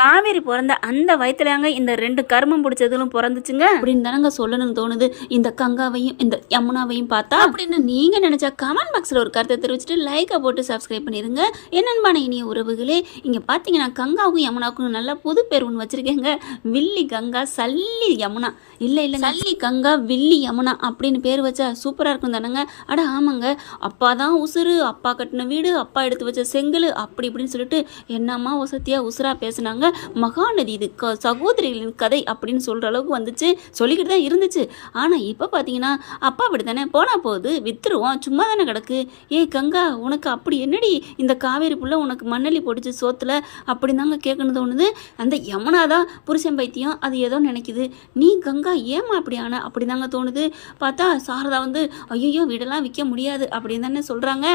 காவேரி பிறந்த அந்த வயத்துலயாங்க இந்த 2 கருமம் பிடிச்சதும் பிறந்துச்சுங்க அப்படின்னு தானங்க சொல்லணும்னு தோணுது. இந்த கங்காவையும் இந்த யமுனாவையும் பார்த்தா அப்படின்னு நீங்க நினைச்சா கமெண்ட் பாக்ஸ்ல ஒரு கருத்தை தெரிவிச்சுட்டு லைக்கை போட்டு சப்ஸ்கிரைப் பண்ணிருங்க. என்னன்பான இனிய உறவுகளே, இங்க பாத்தீங்கன்னா கங்காவுக்கும் யமுனாவுக்கும் நல்ல புது பேர் ஒன்று வச்சிருக்கேங்க. வில்லி கங்கா சல்லி யமுனா. இல்ல சல்லி கங்கா வில்லி யமுனா அப்படின்னு பேர் வச்சா சூப்பரா இருக்கும் தானங்க. அட ஆமாங்க, அப்பா தான் உசுறு, அப்பா கட்டின வீடு, அப்பா எடுத்து வச்ச செங்கல் அப்படி இப்படின்னு சொல்லிட்டு என்னம்மா வசதியா உசுரா பேசுனாங்க. மகாநதி இது சகோதரிகளின் கதை அப்படின்னு சொல்ற அளவுக்கு வந்துச்சு, சொல்லிக்கிட்டு தான் இருந்துச்சு. ஆனா இப்ப பாத்தீங்கன்னா அப்பா அப்படி தானே போனா போகுது, வித்துருவோம், சும்மா தானே கிடக்கு. ஏய் கங்கா, உனக்கு அப்படி என்னடி இந்த காவேரி புள்ள உனக்கு மண்ணலி போட்டுச்சு சோத்துல அப்படின்னு தாங்க கேட்கணும் தோணுது. அந்த யமுனா தான் புருஷன் பைத்தியம், அது ஏதோ நினைக்குது. நீ கங்கா ஏமா அப்படி ஆன அப்படி தாங்க தோணுது. பார்த்தா சாரதா வந்து ஐயோ வீடெல்லாம் விற்க முடியாது அப்படின்னு தானே சொல்றாங்க.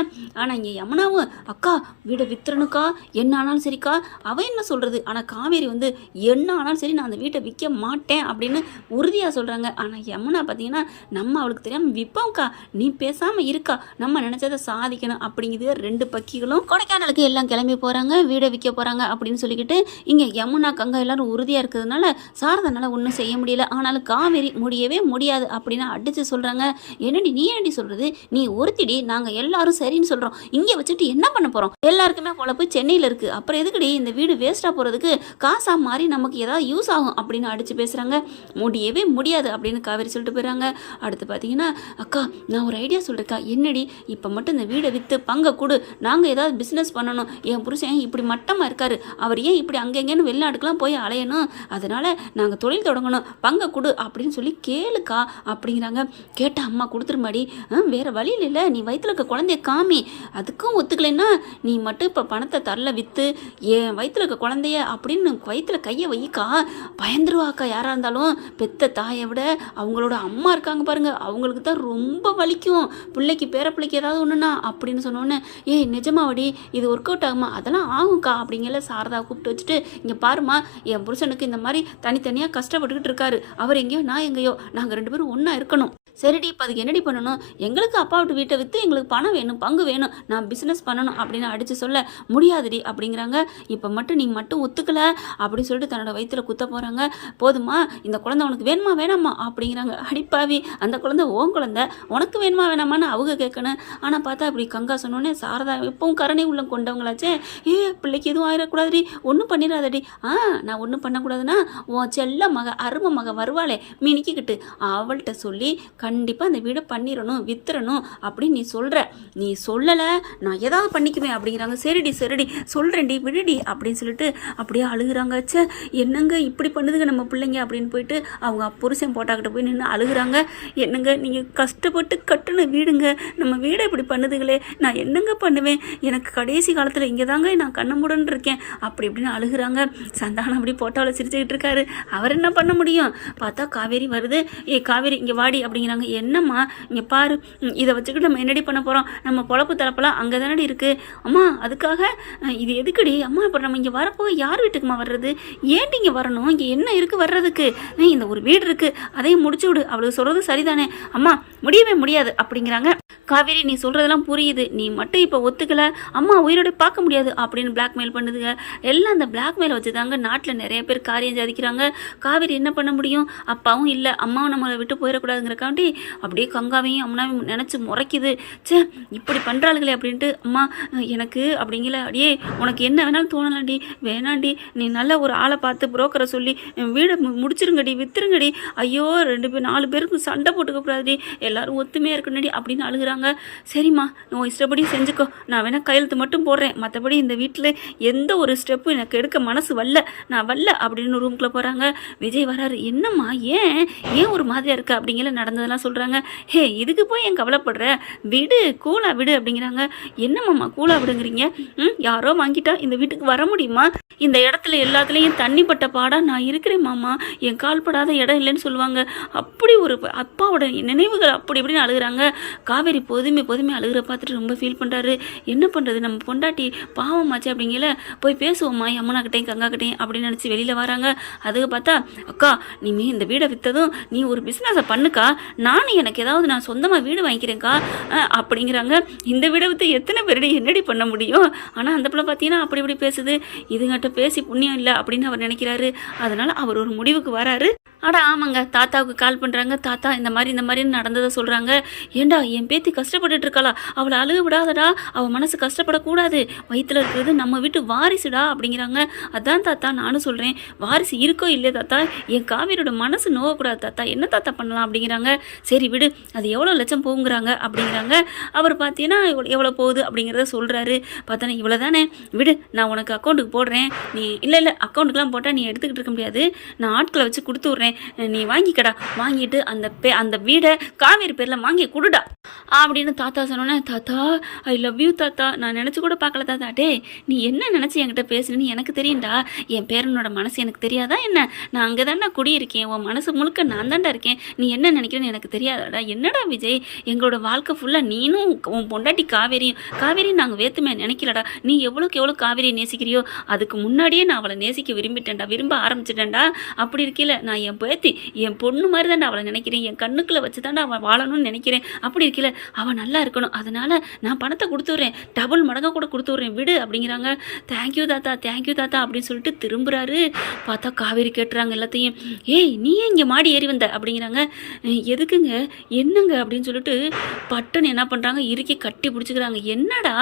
ஆனா இங்க யமுனாவும் அக்கா வீடை வித்துறனுக்கா, என்ன ஆனாலும் சரிக்கா, அவ என்ன சொல்றது. ஆனா காவேரி வந்து என்ன ஆனாலும் சரி நான் அந்த வீட்டை விற்க மாட்டேன் அப்படின்னு உறுதியா சொல்றாங்க. ஆனா யமுனா பார்த்தீங்கன்னா நம்ம அவளுக்கு தெரியாம விற்போம்க்கா, நீ பேசாம இருக்கா, நம்ம நினைச்சதை சாதிக்கணும் அப்படிங்குது. 2 பக்கிகளும் கொடைக்கானலுக்கு எல்லாம் கிளம்பி போறாங்க, வீடை விற்க போறாங்க அப்படின்னு சொல்லிக்கிட்டு இங்க யமுனா கங்கா எல்லாரும் உறுதியா இருக்கிறதுனால சாரதனால ஒன்றும் செய்ய முடியல. ஆனாலும் காவேரி முடியவே முடியாது அப்படின்னு அடிச்சு சொல்றாங்க. என்னடி நீ என்னடி சொல்றது, நீ ஒருத்திடி, நாங்க எல்லாரும் சரின்னு சொல்றோம், இங்க வச்சுட்டு என்ன பண்ண போறோம், எல்லாருக்குமே பொழப்பு சென்னையில இருக்கு, அப்புறம் எதுக்குடி இந்த வீடு வேஸ்டா போறதுக்கு, காசா மாறி நமக்கு ஏதாவது யூஸ் ஆகும் அப்படின்னு அடிச்சு பேசுறாங்க. முடியவே முடியாது அப்படின்னு காவேரி சொல்லிட்டு போயிறாங்க. அடுத்து பாத்தீங்கன்னா அக்கா நான் ஒரு ஐடியா சொல்றேக்கா, என்னடி இப்ப மட்டும் இந்த வீடை வித்து பங்க கொடு, நாங்க ஏதாவது பிசினஸ் பண்ணணும், என் புருஷன் இப்படி மட்டமா இருக்காரு, அவர் ஏன் இப்படி அங்கெங்கன்னு வெளிநாட்டுக்கெல்லாம் போய் அலையணும், அதனால நாங்க தொழில் தொடங்கணும், பங்க கொடு அப்படின்னு சொல்லி கேளுக்கா அப்படிங்கிறாங்க. கேட்டா அம்மா கொடுத்துருமாடி, வேற வழியில் இல்லை, நீ வயிற்றுல இருக்க குழந்தைய காமி, அதுக்கும் ஒத்துக்கலைன்னா நீ மட்டும் இப்போ பணத்தை தரல விற்று என் வயிற்றுல இருக்க குழந்தைய அப்படின்னு வயிற்றுல கையை வைக்கா, பயந்துருவாக்கா. யாராக இருந்தாலும் பெத்த தாயை விட அவங்களோட அம்மா இருக்காங்க பாருங்க, அவங்களுக்கு தான் ரொம்ப வலிக்கும், பிள்ளைக்கு பேர பிள்ளைக்கு ஏதாவது ஒன்றுனா அப்படின்னு சொன்னோன்னே ஏய் நிஜமாவடி இது ஒர்க் அவுட் ஆகுமா, அதெல்லாம் ஆகும்க்கா அப்படிங்கல சாரதா கூப்பிட்டு வச்சுட்டு இங்கே பாருமா, என் புருஷனுக்கு இந்த மாதிரி தனித்தனியாக கஷ்டப்பட்டுக்கிட்டு இருக்காரு, அவர் எங்கேயோ நான் எங்கேயோ, நாங்கள் 2 பேரும் ஒன்றா இருக்கணும், சரிடி இப்போ அதுக்கு என்னடி பண்ணணும், எங்களுக்கு அப்பா விட்டு வீட்டை விற்று எங்களுக்கு பணம் வேணும், பங்கு வேணும், நான் பிஸ்னஸ் பண்ணணும் அப்படின்னு அடித்து சொல்ல முடியாதுடி அப்படிங்கிறாங்க. இப்போ மட்டும் நீ மட்டும் ஒத்துக்கல அப்படின்னு சொல்லிட்டு தன்னோட வயிற்றுல குத்த போகிறாங்க. போதுமா, இந்த குழந்தை உனக்கு வேணுமா வேணாமா அப்படிங்கிறாங்க. அடிப்பாவி, அந்த குழந்தை ஓன் குழந்தை, உனக்கு வேணுமா வேணாமான்னு அவங்க கேட்கணும். ஆனால் பார்த்தா இப்படி கங்கா சொன்னோன்னே சாரதா எப்பவும் கருணை உள்ளம் கொண்டவங்களாச்சே, பிள்ளைக்கு எதுவும் ஆயிடக்கூடாதுடி, ஒன்றும் பண்ணிடாதடி, நான் ஒன்றும் பண்ணக்கூடாதுன்னா உன் செல்ல மக அருமை மக வருவாளே மினிக்கிக்கிட்டு அவள்கிட்ட சொல்லி கண்டிப்பாக அந்த வீடை பண்ணிடணும் வித்துறணும் அப்படின்னு நீ சொல்கிற, நீ சொல்லலை நான் ஏதாவது பண்ணிக்குவேன் அப்படிங்கிறாங்க. சரிடி சரிடி சொல்கிறேன்டி விடுடி அப்படின்னு சொல்லிட்டு அப்படியே அழுகுறாங்க. சே என்னங்க இப்படி பண்ணுதுங்க நம்ம பிள்ளைங்க அப்படின்னு போயிட்டு அவங்க புருஷன் போட்டாக்கிட்ட போய் நின்று அழுகுறாங்க. என்னங்க நீங்கள் கஷ்டப்பட்டு கட்டுன வீடுங்க, நம்ம வீடை இப்படி பண்ணுதுங்களே, நான் என்னங்க பண்ணுவேன், எனக்கு கடைசி காலத்தில் இங்கே தாங்க நான் கண்ண மூடன்னு இருக்கேன் அப்படி இப்படின்னு அழுகுறாங்க. சந்தானம் அப்படி போட்டாவில் சிரிச்சுக்கிட்டு இருக்காரு. அவர் என்ன பண்ண முடியும். பார்த்தா காவேரி வருது. காவேரி இங்கே வாடி அப்படிங்கிறாங்க. என்னம்மா இங்கே பாரு, இதை வச்சுக்கிட்டு நம்ம என்னடி பண்ண போகிறோம், நம்ம பொழப்பு தரப்பெல்லாம் அங்கே தானடி இருக்குது அம்மா, அதுக்காக இது எதுக்குடி அம்மா, இப்போ நம்ம இங்கே வரப்போக யார் வீட்டுக்குமா வர்றது, ஏன்டி இங்கே வரணும், இங்கே என்ன இருக்குது வர்றதுக்கு, இந்த ஒரு வீடு இருக்குது அதையும் முடிச்சு விடு, அவளுக்கு சொல்கிறது சரிதானே அம்மா, முடியவே முடியாது அப்படிங்கிறாங்க. காவேரி நீ சொல்கிறதெல்லாம் புரியுது, நீ மட்டும் இப்போ ஒத்துக்கலை அம்மா உயிரோட பார்க்க முடியாது அப்படின்னு பிளாக்மெயில் பண்ணுதுங்க. எல்லாம் அந்த பிளாக்மெயிலை வச்சு தாங்க நாட்டில் நிறைய பேர் காரியம் சாதிக்கிறாங்க. காவேரி என்ன பண்ண முடியும், அப்பாவும் இல்லை அம்மாவும் நம்மளை விட்டு போயிடக்கூடாதுங்கிறக்காண்டி அப்படியே கங்காவையும் அம்மாவையும் நினச்சி முறைக்குது. சே இப்படி பண்ணுறாளுங்களே அப்படின்ட்டு, அம்மா எனக்கு அப்படிங்கிற அடியே உனக்கு என்ன வேணாலும் தோணலாண்டி, வேணாண்டி நீ நல்ல ஒரு ஆளை பார்த்து புரோக்கரை சொல்லி வீடை முடிச்சிருங்கடி வித்துருங்கடி, ஐயோ 2 பேர் 4 பேருக்கு சண்டை போட்டுக்கக்கூடாதுடி, எல்லாரும் ஒத்துமையாக இருக்கணுடி அப்படின்னு அழுகுறாங்க. சரிம்மா உன் இஷ்டப்படி செஞ்சுக்கோ, நான் வேணா கையெழுத்து மட்டும் போடுறேன், மற்றபடி இந்த வீட்டில் எந்த ஒரு ஸ்டெப்பும் எனக்கு எடுக்க மனசு வரல, நான் வரல அப்படின்னு ரூம்குள்ளே போகிறாங்க. விஜய் வராரு. என்னம்மா ஏன் ஒரு மாதிரியா இருக்கு அப்படிங்கிற நடந்ததெல்லாம் சொல்கிறாங்க. இதுக்கு போய் ஏன் கவலைப்படுற, விடு கூலா விடு அப்படிங்கிறாங்க. என்னம்மாம்மா கூலா விடுங்கிறீங்க, யாரோ வாங்கிட்டா இந்த வீட்டுக்கு வர முடியுமா, இந்த இடத்துல எல்லாத்துலேயும் தண்ணி பட்ட பாடா நான் இருக்கிறேன் மாமா, என் கால் படாத இடம் இல்லைன்னு சொல்லுவாங்க. அப்படி ஒரு அப்பாவோட நினைவுகள் அப்படி இப்படின்னு அழுகுறாங்க. காவேரி பொதுமை அழுகிற பார்த்துட்டு ரொம்ப ஃபீல் பண்ணுறாரு. என்ன பண்ணுறது, நம்ம பொண்டாட்டி பாவமாச்சு அப்படிங்கல, போய் பேசுவோம்மா யமுனாக்கிட்டையும் கங்காக்கிட்டையும் அப்படின்னு நினச்சி வெளியில் வராங்க. அதுக்கு பார்த்தா, அக்கா நீ இந்த வீடை விற்றதும் நீ ஒரு பிஸ்னஸை பண்ணுக்கா, நானும் எனக்கு ஏதாவது நான் சொந்தமாக வீடு வாங்கிக்கிறேன்க்கா அப்படிங்கிறாங்க. இந்த வீடை விற்று எத்தனை பேருடைய என்னடி பண்ண முடியும்? ஆனால் அந்த பிள்ளை பார்த்தீங்கன்னா அப்படி இப்படி பேசுது. இதுங்கிட்ட பேசி புண்ணியம் இல்லை அப்படின்னு அவர் நினைக்கிறாரு. அதனால் அவர் ஒரு முடிவுக்கு வராரு. ஆமாங்க, தாத்தாவுக்கு கால் பண்ணுறாங்க. தாத்தா இந்த மாதிரி நடந்ததை சொல்கிறாங்க. ஏண்டா என் பேத்தி கஷ்டப்பட்டுட்டு இருக்காளா, அவளை அழுக விடாதடா, அவள் மனசு கஷ்டப்படக்கூடாது, வயிற்றில் இருக்கிறது நம்ம வீட்டு வாரிசுடா அப்படிங்கிறாங்க. அதான் தாத்தா நானும் சொல்கிறேன், வாரிசு இருக்கோ இல்லையா தாத்தா, என் காவேரியோட மனசு நோவக்கூடாது தாத்தா, என்ன தாத்தா பண்ணலாம் அப்படிங்கிறாங்க. சரி விடு, அது எவ்வளோ லட்சம் போகுங்கிறாங்க அப்படிங்கிறாங்க. அவர் பார்த்தீங்கன்னா எவ்வளோ போகுது அப்படிங்கிறத சொல்கிறாரு. பார்த்தோன்னா இவ்வளோ தானே, விடு நான் உனக்கு அக்கௌண்ட்டுக்கு போடுறேன், நீ இல்லை அக்கௌண்ட்டுக்கெலாம் போட்டால் நீ எடுத்துக்கிட்டு இருக்க முடியாது, நான் ஆட்களை வச்சு கொடுத்து விட்றேன், நீ வாங்கிக்கடா, வாங்கிட்டு அந்த வீடை காவேரி பேரில் வாங்கி கொடுடா அப்படின்னு தாத்தா சொன்னோன்னே, தாத்தா ஐ லவ் யூ தாத்தா, நான் நினச்சி கூட பார்க்கல தாத்தா. டே நீ என்ன நினச்சி என்கிட்ட பேசுன்னு எனக்கு தெரியும்டா, என் பேரனோட மனசு எனக்கு தெரியாதா என்ன, நான் அங்கே தாண்டா குடியிருக்கேன், உன் மனசு முழுக்க நான் தாண்டா இருக்கேன், நீ என்ன நினைக்கிறேன்னு எனக்கு தெரியாதாடா. என்னடா விஜய், எங்களோட வாழ்க்கை ஃபுல்லாக நீனும் உன் பொண்டாட்டி காவேரியும் நாங்கள் வேத்துமே நினைக்கலடா, நீ எவ்வளோக்கு எவ்வளோ காவேரியை நேசிக்கிறியோ அதுக்கு முன்னாடியே நான் அவளை நேசிக்க விரும்ப ஆரம்பிச்சிட்டேன்டா. அப்படி இருக்கையில் நான் என் பேத்தி என் பொண்ணு மாதிரி தாண்டா அவளை நினைக்கிறேன், என் கண்ணுக்குள்ளே வச்சு தாண்டா அவள் வாழணும்னு நினைக்கிறேன். அப்படி இருக்கல அவள் நல்லா இருக்கணும், அதனால நான் பணத்தை கொடுத்துட்றேன், டபுள் மடங்காக கூட கொடுத்துட்றேன், விடு அப்படிங்கிறாங்க. தேங்க்யூ தாத்தா அப்படின்னு சொல்லிட்டு திரும்புகிறாரு. பார்த்தா காவேரி கேட்டுறாங்க எல்லாத்தையும். ஏய் நீ இங்கே மாடி ஏறி வந்த அப்படிங்கிறாங்க. எதுக்குங்க என்னங்க அப்படின்னு சொல்லிட்டு பட்டுன்னு என்ன பண்ணுறாங்க, இறுக்கி கட்டி பிடிச்சிக்கிறாங்க. என்னடா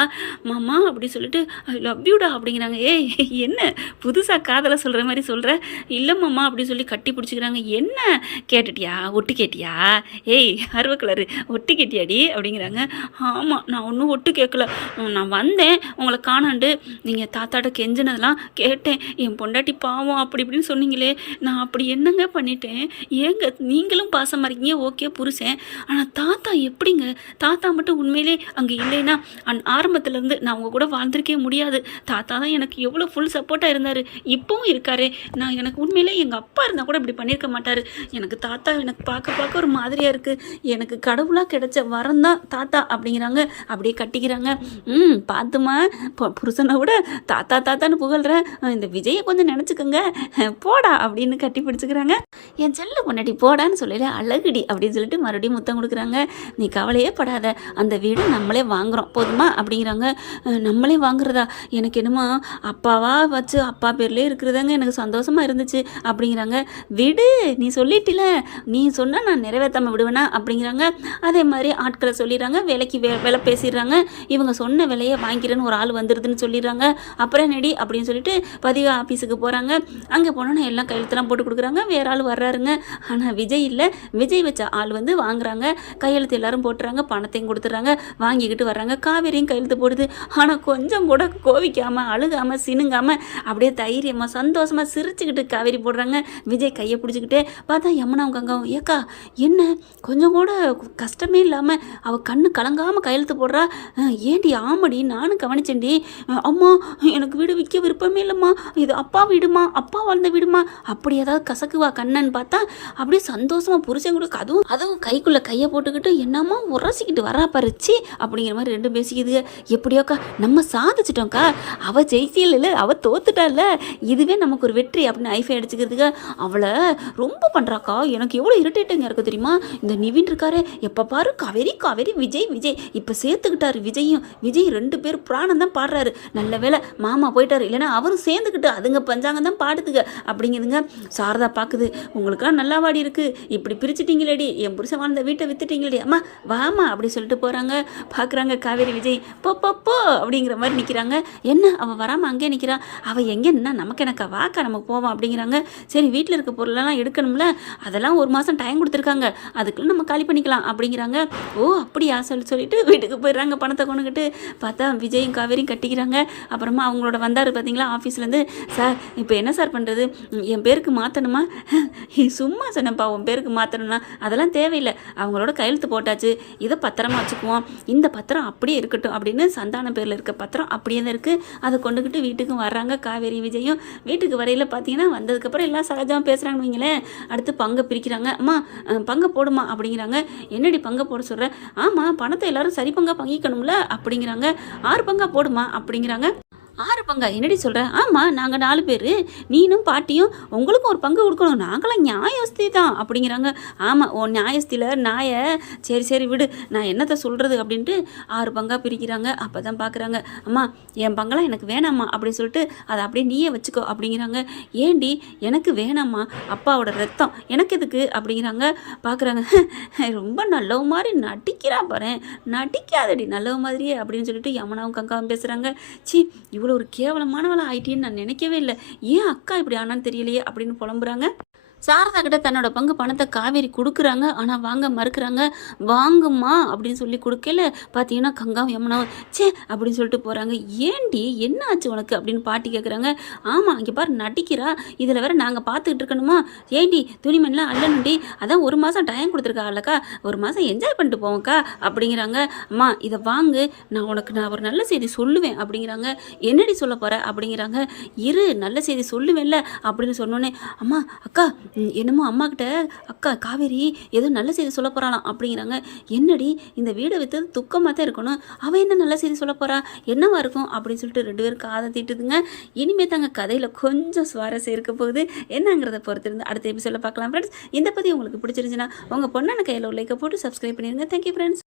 மாமா அப்படின்னு சொல்லிட்டு ஐ லவ் யூடா அப்படிங்கிறாங்க. ஏய் என்ன புதுசாக காதலை சொல்கிற மாதிரி சொல்கிற, இல்லை மாமா அப்படின்னு சொல்லி கட்டி பிடிச்சிக்கிறாங்க. என்ன கேட்டுட்டியா, ஒட்டு கேட்டியா, ஏய் அருவ கலரு ஒட்டு கேட்டியாடி அப்படிங்கிறாங்க. ஆமாம் நான் ஒன்றும் ஒட்டு கேட்கல, நான் வந்தேன் உங்களை காணாண்டு, நீங்கள் தாத்தாட்ட கெஞ்சினதெல்லாம் கேட்டேன், என் பொண்டாட்டி பாவம் அப்படி இப்படின்னு சொன்னீங்களே, நான் அப்படி என்னங்க பண்ணிட்டேன், ஏங்க நீங்களும் பாசமாக இருக்கீங்க ஓகே புருஷன், ஆனால் தாத்தா எப்படிங்க, தாத்தா மட்டும் உண்மையிலே அங்கே இல்லைன்னா ஆரம்பத்துலேருந்து நான் உங்கள் கூட வாழ்ந்திருக்கே முடியாது, தாத்தா தான் எனக்கு எவ்வளோ ஃபுல் சப்போர்ட்டாக இருந்தார், இப்போவும் இருக்காரு, நான் எனக்கு உண்மையிலே எங்கள் அப்பா இருந்தால் கூட இப்படி பண்ணியிருக்க மாட்டார், எனக்கு தாத்தா எனக்கு பார்க்க ஒரு மாதிரியாக இருக்குது, எனக்கு கடவுளாக கிடைச்ச வரம் தான் தாத்தா அப்படிங்கிறாங்க. அப்படியே கட்டிக்கிறாங்க. பார்த்துமா புருஷனை விட தாத்தான்னு புகழ்ற இந்த விஜயை கொஞ்சம் நினச்சிக்கோங்க போடா அப்படின்னு கட்டி பிடிச்சிக்கிறாங்க. என் செல்ல பொண்டாட்டி போடான்னு சொல்லல அழகுடி அப்படின்னு சொல்லிட்டு மறுபடியும் முத்தம் கொடுக்குறாங்க. நீ கவலையே படாத, அந்த வீடு நம்மளே வாங்குறோம் போதுமா அப்படிங்கிறாங்க. நம்மளே வாங்குறதா, எனக்கு என்னமோ அப்பாவா வச்சு அப்பா பேர்லேயே இருக்கிறதாங்க எனக்கு சந்தோஷமாக இருந்துச்சு அப்படிங்கிறாங்க. விடு நீ சொல்லிட்டில, நீ சொன்னால் நான் நிறைவேற்றாமல் விடுவேனா அப்படிங்கிறாங்க. அதே மாதிரி ஆட்களை சொல்லிடுறாங்க, வேலைக்கு வேலை பேசிடுறாங்க. இவங்க சொன்ன விலையை வாங்கிக்கிறேன்னு ஒரு ஆள் வந்துடுதுன்னு சொல்லிடுறாங்க. அப்புறம் நெடி அப்படின்னு சொல்லிட்டு பதிவு ஆஃபீஸுக்கு போகிறாங்க. அங்கே போனோன்னா எல்லாம் கையெழுத்துலாம் போட்டு கொடுக்குறாங்க. வேறு ஆள் வர்றாருங்க. ஆனால் விஜய் இல்லை, விஜய் வச்ச ஆள் வந்து வாங்குறாங்க. கையெழுத்து எல்லாரும் போட்டுறாங்க, பணத்தையும் கொடுத்துட்றாங்க, வாங்கிக்கிட்டு வர்றாங்க. காவேரியும் கையெழுத்து போடுது. ஆனால் கொஞ்சம் கூட கோவிக்காமல் அழுகாமல் சினுங்காமல் அப்படியே தைரியமாக சந்தோஷமாக சிரிச்சுக்கிட்டு காவேரி போடுறாங்க. விஜய் கையை பிடிச்சிக்கிட்டே பார்த்தா யமுனாவும் கங்காவும், ஏக்கா என்ன கொஞ்சம் கூட கஷ்டமே இல்லாமல் அவள் கண்ணு கலங்காமல் கையெழுத்து போடுறா, ஏண்டி ஆமாடி நானும் கவனிச்சேன்டி, அம்மா எனக்கு வீடு விற்க விருப்பமே இல்லைம்மா, இது அப்பா வீடுமா, அப்பா வாழ்ந்த வீடுமா, அப்படி ஏதாவது கசக்குவா கண்ணன்னு பார்த்தா அப்படியே சந்தோஷமாக புருஷன் கூட அதுவும் கைக்குள்ளே கையை போட்டுக்கிட்டு என்னம்மா உரசிக்கிட்டு வரா பறிச்சு அப்படிங்கிற மாதிரி ரெண்டும் பேசிக்குதுங்க. எப்படியோக்கா நம்ம சாதிச்சிட்டோம்க்கா, அவள் ஜெயிச்சியில் இல்லை அவள் தோத்துட்டால, இதுவே நமக்கு ஒரு வெற்றி அப்படின்னு ஐஃபை அடிச்சுக்கிறதுக்கு அவளை ரொம்ப பண்ணுறாக்கா. எனக்கு எவ்வளோ இரிட்டேட்டிங்காக இருக்குது தெரியுமா, இந்த நிவின் இருக்காரு எப்போ பாரு காவேரி விஜய் இப்போ சேர்த்துக்கிட்டாரு விஜய் 2 பேர் பிராணம் தான் பாடுறாரு. நல்ல வேலை மாமா போயிட்டாரு, இல்லைன்னா அவரும் சேர்ந்துக்கிட்டு அதுங்க பஞ்சாங்கம் தான் பாடுதுங்க அப்படிங்குதுங்க. சாரதா பார்க்குது, உங்களுக்கெல்லாம் நல்லா வாடி இருக்குது, இப்படி பிரிச்சுட்டீங்களேடி, என் புருஷன் வாழ்ந்த வீட்டை வித்துட்டீங்களேடி, அம்மா வாமா அப்படி சொல்லிட்டு போகிறாங்க. பார்க்குறாங்க காவேரி விஜய் போ அப்படிங்கிற மாதிரி நிற்கிறாங்க. என்ன அவள் வராமல் அங்கேயே நிற்கிறா, அவள் எங்கேன்னா நமக்கு எனக்கு வாக்கா நமக்கு போவோம் அப்படிங்கிறாங்க. சரி வீட்டில் இருக்க பொருளெல்லாம் எடுக்கணும்ல, அதெல்லாம் 1 மாதம் டைம் கொடுத்துருக்காங்க, அதுக்குள்ள நம்ம காலி பண்ணிக்கலாம் அப்படிங்கிறாங்க. ஓ அப்படியா சொல்லிட்டு வீட்டுக்கு போயிடுறாங்க பணத்தை கொண்டுக்கிட்டு. பார்த்தா விஜயும் காவேரியும் கட்டிக்கிறாங்க. அப்புறமா அவங்களோட வந்தார் பார்த்தீங்களா ஆஃபீஸ்லேருந்து, சார் இப்போ என்ன சார் பண்ணுறது, என் பேருக்கு மாற்றணுமா, சும்மா சொன்னப்பா உன் பேருக்கு மாற்றணும்னா அதெல்லாம் தேவையில்லை, அவங்களோட கையெழுத்து போட்டாச்சு, இதை பத்திரமா வச்சுக்குவோம், இந்த பத்திரம் அப்படியே இருக்கட்டும் அப்படின்னு சந்தான பேரில் இருக்க பத்திரம் அப்படியே தான் இருக்குது. அதை கொண்டுக்கிட்டு வீட்டுக்கும் வர்றாங்க காவேரி விஜயும். வீட்டுக்கு வரையில் பார்த்தீங்கன்னா வந்ததுக்கப்புறம் எல்லாம் சகஜமாக பேசுகிறாங்கன்னு வைங்களேன். பாருங்களேன். அடுத்து பங்கை பிரிக்கிறாங்க. அம்மா பங்கை போடுமா அப்படிங்கிறாங்க. என்னடி பங்கை போட சொல்கிற? ஆமாம், பணத்தை எல்லாரும் சரி பங்கா பங்கிக்கணும்ல அப்படிங்கிறாங்க. 6 பங்கா போடுமா அப்படிங்கிறாங்க. 6 பங்கா? என்னடி சொல்கிற? ஆமாம், நாங்கள் 4 பேர், நீனும் பாட்டியும், உங்களுக்கும் ஒரு பங்கு கொடுக்கணும், நாங்களாம் நியாயஸ்தி தான் அப்படிங்கிறாங்க. ஆமாம், உன் நியாயஸ்தியில் நாயை, சரி சரி விடு, நான் என்னத்தை சொல்கிறது அப்படின்ட்டு 6 பங்கா பிரிக்கிறாங்க. அப்போ தான் பார்க்குறாங்க, அம்மா என் பங்கெல்லாம் எனக்கு வேணாம்மா அப்படின்னு சொல்லிட்டு அதை அப்படியே நீயே வச்சுக்கோ அப்படிங்கிறாங்க. ஏண்டி எனக்கு வேணாம்மா, அப்பாவோட ரத்தம் எனக்கு எதுக்கு அப்படிங்கிறாங்க. பார்க்குறாங்க, ரொம்ப நல்லவ மாதிரி நடிக்கிறா பாரு, நடிக்காதடி நல்லவ மாதிரியே அப்படின்னு சொல்லிட்டு யமுனாவும் கங்காவும் பேசுகிறாங்க. சி, இவ்வளோ ஒரு கேவலமானவளா ஆயிட்டேன்னு நான் நினைக்கவே இல்லை, ஏன் அக்கா இப்படி ஆனான்னு தெரியலையே அப்படின்னு புலம்புறாங்க. சாரதா கிட்ட தன்னோட பங்கு பணத்தை காவேரி கொடுக்குறாங்க. ஆனால் வாங்க மறுக்கிறாங்க. வாங்குமா அப்படின்னு சொல்லி கொடுக்கல. பார்த்தீங்கன்னா கங்காவும் யமுனாவும் சே அப்படின்னு சொல்லிட்டு போகிறாங்க. ஏண்டி என்ன ஆச்சு உனக்கு அப்படின்னு பாட்டி கேட்குறாங்க. ஆமாம், இங்கே பாரு நடிக்கிறா, இதில் வேற நாங்கள் பார்த்துக்கிட்டு இருக்கணுமா? ஏண்டி துணிமணிலாம் அல்லணுண்டி, அதான் 1 மாதம் டைம் கொடுத்துருக்கா இல்லக்கா, 1 மாதம் என்ஜாய் பண்ணிட்டு போவோம்க்கா அப்படிங்கிறாங்க. அம்மா இதை வாங்கு, நான் ஒரு நல்ல செய்தி சொல்லுவேன் அப்படிங்கிறாங்க. என்னடி சொல்ல போகிற அப்படிங்கிறாங்க. இரு, நல்ல செய்தி சொல்லுவேன்ல அப்படின்னு சொன்னோன்னே, அம்மா அக்கா என்னமோ அம்மா கிட்ட அக்கா காவேரி ஏதோ நல்ல செய்தி சொல்ல போகிறாளாம் அப்படிங்கிறாங்க. என்னடி இந்த வீடை விற்று துக்கமாக தான் இருக்கணும், அவள் என்ன நல்ல செய்தி சொல்ல போகிறா, என்னவா இருக்கும் அப்படின்னு சொல்லிட்டு 2 பேரும் காதை தீட்டுதுங்க. இனிமேல் தாங்க கதையில் கொஞ்சம் சுவாரஸ்யம் இருக்க போகுது. என்னங்கிறத பொறுத்து இருந்து அடுத்த எபிசோடில் பார்க்கலாம் ஃப்ரெண்ட்ஸ். இந்த பற்றி உங்களுக்கு பிடிச்சிருந்துச்சுன்னா உங்கள் பொண்ணான கையில் ஒரு லைக்கை போட்டு சப்ஸ்கிரைப் பண்ணிடுங்க. Thank you friends.